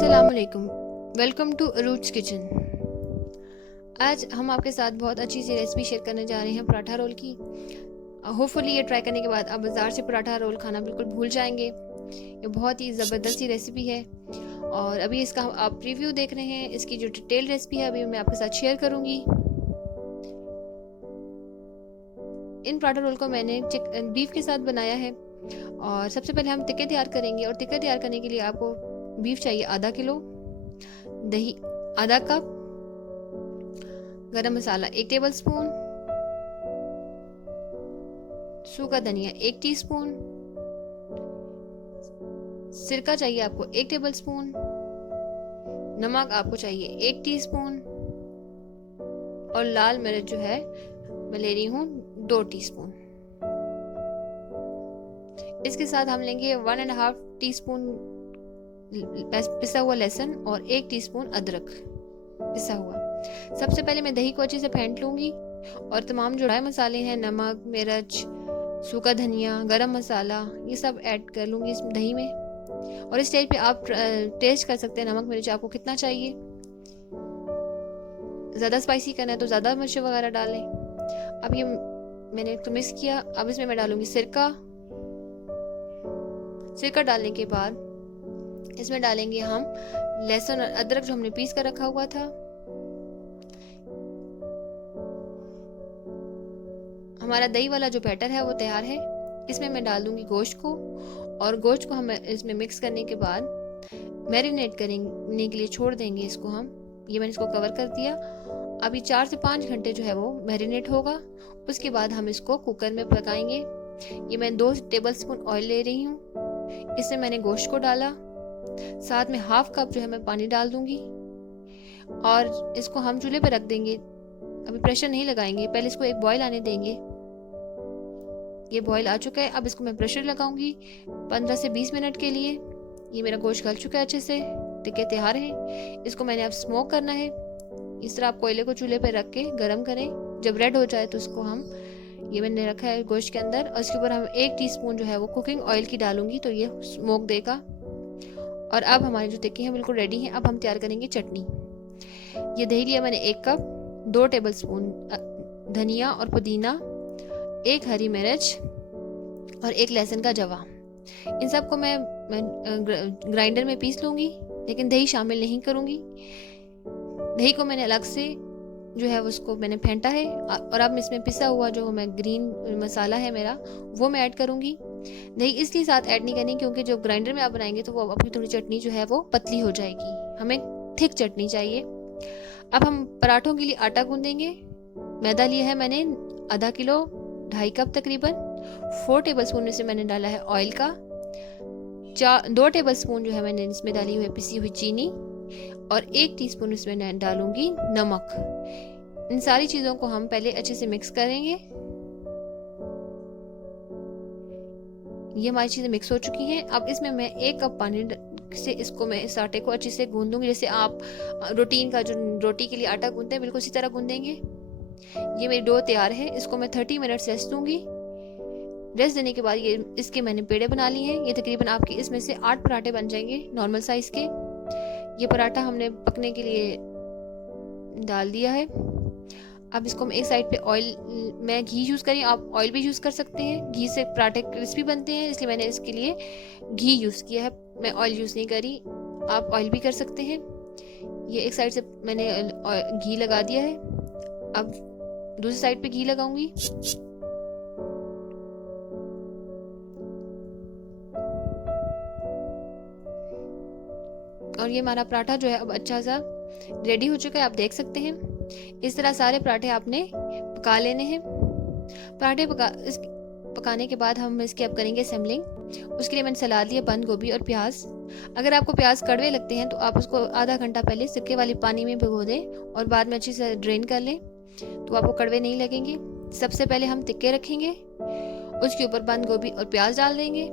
अस्सलामुअलैकुम, welcome to Arooj kitchen. आज हम आपके साथ बहुत अच्छी सी रेसिपी शेयर करने जा रहे हैं पराठा रोल की। होपफुली ये ट्राई करने के बाद आप बाज़ार से पराठा रोल खाना बिल्कुल भूल जाएंगे। ये बहुत ही ज़बरदस्त सी रेसिपी है और अभी इसका आप रिव्यू देख रहे हैं। इसकी जो डिटेल रेसिपी है अभी मैं आपके साथ शेयर करूँगी। इन पराठा रोल को मैंने बीफ के साथ बनाया है। और सबसे पहले हम टिक्के तैयार करेंगे और टिक्के तैयार करने के लिए आपको बीफ चाहिए आधा किलो, दही आधा कप, गरम मसाला 1 टेबलस्पून, सूखा धनिया 1 टीस्पून, सिरका चाहिए आपको 1 टेबलस्पून, नमक आपको चाहिए 1 टीस्पून और लाल मिर्च जो है मैं ले रही हूँ 2 टीस्पून। इसके साथ हम लेंगे 1.5 टीस्पून पिसा हुआ लहसुन और 1 टीस्पून अदरक पिसा हुआ। सबसे पहले मैं दही को अच्छे से फेंट लूंगी और तमाम जो ड्राई मसाले हैं, नमक, मिर्च, सूखा धनिया, गरम मसाला, ये सब ऐड कर लूंगी इस दही में। और इस स्टेज पे आप टेस्ट कर सकते हैं नमक मिर्च आपको कितना चाहिए। ज़्यादा स्पाइसी करना है तो ज़्यादा मिर्च वगैरह डालें। अब ये मैंने तो मिक्स किया। अब इसमें मैं डालूंगी सिरका। सिरका डालने के बाद इसमें डालेंगे हम लहसुन और अदरक जो हमने पीस कर रखा हुआ था। हमारा दही वाला जो बैटर है वो तैयार है। इसमें मैं डाल दूंगी गोश्त को और गोश्त को हम इसमें मिक्स करने के बाद मैरिनेट करने के लिए छोड़ देंगे इसको हम। ये मैंने इसको कवर कर दिया। अभी 4 से 5 घंटे जो है वो मैरिनेट होगा। उसके बाद हम इसको कुकर में पकाएंगे। ये मैं 2 टेबलस्पून ऑयल ले रही हूँ। इसमें मैंने गोश्त को डाला, साथ में हाफ कप जो है मैं पानी डाल दूंगी और इसको हम चूल्हे पर रख देंगे। अभी प्रेशर नहीं लगाएंगे, पहले इसको एक बॉईल आने देंगे। ये बॉईल आ चुका है। अब इसको मैं प्रेशर लगाऊंगी 15 से 20 मिनट के लिए। ये मेरा गोश्त गल चुका है अच्छे से, टिक्के तैयार है। इसको मैंने अब स्मोक करना है। इस तरह आप कोयले को चूल्हे पर रख के गर्म करें। जब रेड हो जाए तो इसको हम, ये मैंने रखा है गोश्त के अंदर, और इसके ऊपर हम 1 टीस्पून जो है वो कुकिंग ऑयल की डालूंगी तो ये स्मोक देगा। और अब हमारे जो टिक्के हैं बिल्कुल रेडी हैं। अब हम तैयार करेंगे चटनी। ये दही लिया मैंने 1 कप, 2 टेबलस्पून धनिया और पुदीना, 1 हरी मिर्च और 1 लहसुन का जवा। इन सबको मैं ग्राइंडर में पीस लूंगी, लेकिन दही शामिल नहीं करूंगी। दही को मैंने अलग से जो है उसको मैंने फेंटा है और अब इसमें पिसा हुआ जो मैं ग्रीन मसाला है मेरा वो मैं ऐड करूंगी। दही इसलिए साथ ऐड नहीं करनी क्योंकि जो ग्राइंडर में आप बनाएंगे तो वो अपनी थोड़ी चटनी जो है वो पतली हो जाएगी। हमें थिक चटनी चाहिए। अब हम पराठों के लिए आटा गूंदेंगे। मैदा लिया है मैंने आधा किलो, 2.5 कप तकरीबन। 4 टेबलस्पून में से मैंने डाला है ऑयल का। 2 टेबलस्पून जो है मैंने इसमें डाली हुई पिसी हुई चीनी और 1 टीस्पून इसमें मैं डालूंगी नमक। इन सारी चीजों को हम पहले अच्छे से मिक्स करेंगे। ये हमारी चीजें मिक्स हो चुकी हैं। अब इसमें मैं 1 कप पानी से इसको मैं इस आटे को अच्छे से गूंदूंगी, जैसे आप रोटीन का जो रोटी के लिए आटा गूंदते हैं बिल्कुल इसी तरह गूंदेंगे। ये मेरी डो तैयार है। इसको मैं 30 मिनट रेस्ट दूंगी। रेस्ट देने के बाद ये इसके मैंने पेड़े बना लिए हैं। ये तकरीबन आपके इसमें से 8 पराठे बन जाएंगे नॉर्मल साइज के। ये पराठा हमने पकने के लिए डाल दिया है। अब इसको मैं एक साइड पे ऑयल, मैं घी यूज़ करी, आप ऑयल भी यूज़ कर सकते हैं। घी से पराठे क्रिस्पी बनते हैं, इसलिए मैंने इसके लिए घी यूज़ किया है। मैं ऑयल यूज़ नहीं करी, आप ऑयल भी कर सकते हैं। ये एक साइड से मैंने घी लगा दिया है। अब दूसरी साइड पे घी लगाऊंगी। और ये हमारा पराठा जो है अब अच्छा सा रेडी हो चुका है, आप देख सकते हैं। इस तरह सारे पराठे आपने पका लेने हैं। पराठे पकाने के बाद हम इसके अब करेंगे असेंबलिंग। उसके लिए मैंने सलाद लिया बंद गोभी और प्याज। अगर आपको प्याज कड़वे लगते हैं तो आप उसको आधा घंटा पहले सिरके वाले पानी में भिगो दें और बाद में अच्छे से ड्रेन कर लें तो आपको कड़वे नहीं लगेंगे। सबसे पहले हम टिक्के रखेंगे, उसके ऊपर बंद गोभी और प्याज डाल देंगे।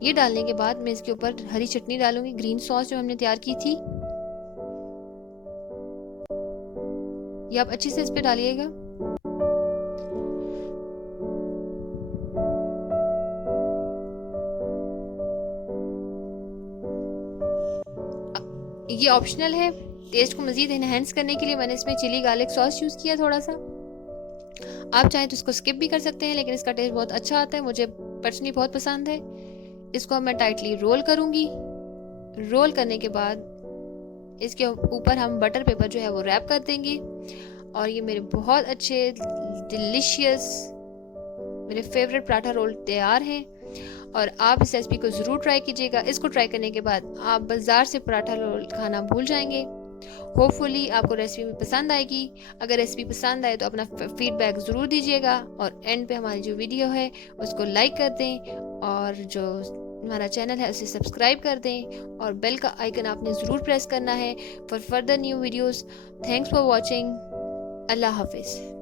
ये डालने के बाद मैं इसके ऊपर हरी चटनी डालूंगी, ग्रीन सॉस जो हमने तैयार की थी। ये आप अच्छे से इस पे डालिएगा। ये ऑप्शनल है। टेस्ट को मज़ीद इन्हेंस करने के लिए मैंने इसमें चिली गार्लिक सॉस यूज़ किया थोड़ा सा। आप चाहें तो इसको स्किप भी कर सकते हैं, लेकिन इसका टेस्ट बहुत अच्छा आता है, मुझे पर्सनली बहुत पसंद है। इसको अब मैं टाइटली रोल करूँगी। रोल करने के बाद इसके ऊपर हम बटर पेपर जो है वो रैप कर देंगे, और ये मेरे बहुत अच्छे डिलीशियस मेरे फेवरेट पराठा रोल तैयार हैं। और आप इस रेसिपी को ज़रूर ट्राई कीजिएगा। इसको ट्राई करने के बाद आप बाज़ार से पराठा रोल खाना भूल जाएंगे। होपफुली आपको रेसिपी पसंद आएगी। अगर रेसिपी पसंद आए तो अपना फीडबैक ज़रूर दीजिएगा, और एंड पे हमारी जो वीडियो है उसको लाइक कर दें, और जो हमारा चैनल है उसे सब्सक्राइब कर दें, और बेल का आइकन आपने ज़रूर प्रेस करना है for further new videos. Thanks for watching. अल्लाह हाफिज़।